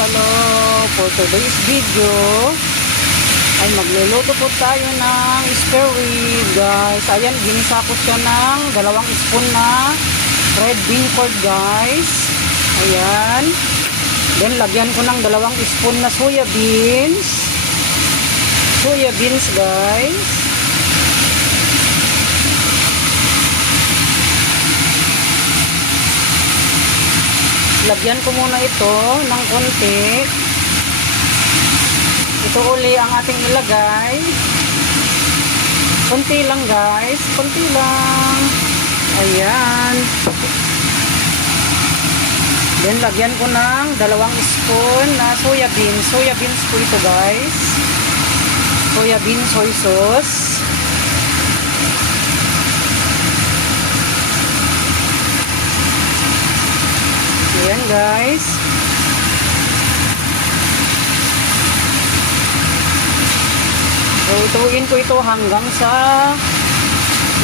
Hello! For today's video ay magluluto po tayo ng spare rib, guys. Ayan, ginisa ko siya ng 2 spoon na red bean curd, guys. Ayan. Then lagyan ko ng 2 spoon na soya beans. Soya beans, guys. Lagyan ko muna ito ng konti. Ito uli ang ating ilagay. Konti lang, guys. Konti lang. Ayan. Then lagyan ko ng 2 spoon na soya beans. Soya beans po ito, guys. Soya bean soy sauce. Ayan, guys. So, ituin ko ito hanggang sa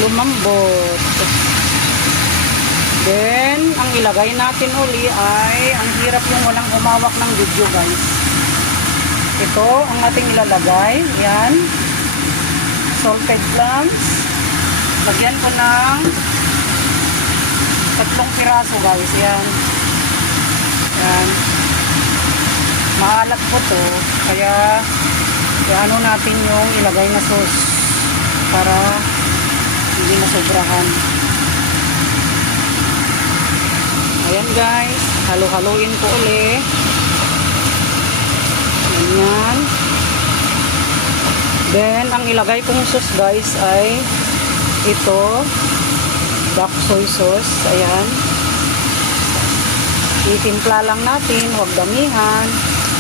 lumambot. Then, ang ilagay natin uli ay, ang hirap yung walang humawak ng video, guys. Ito, ang ating ilalagay. Ayan. Salted clams. Lagyan ko ng 3 piraso, guys. Ayan. Yan. Maalat po to, kaya ano natin yung ilagay na sauce para hindi masobrahan. Ayan, guys, halo-haloin ko uli. Ayan. Then ang ilagay kong sauce, guys, ay ito, black soy sauce. Ayan. Itimpla lang natin, huwag damihan.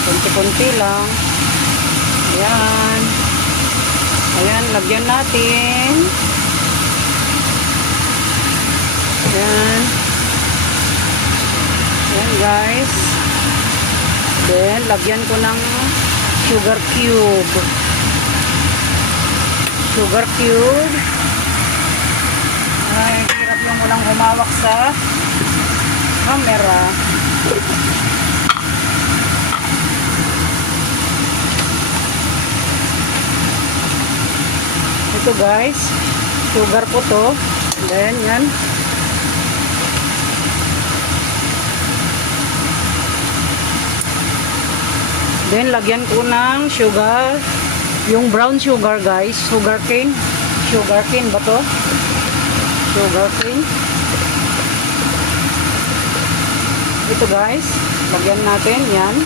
Kunti-kunti lang. Ayan. Ayan, lagyan natin. Ayan. Ayan, guys. Then, lagyan ko ng sugar cube. Sugar cube. Ay, hirap yung walang humawak sa camera. Ito, guys, sugar po to. Then yan, then lagyan ko ng sugar, yung brown sugar, guys. Sugar cane ba to? Sugar cane. Ito, guys, lagyan natin yan.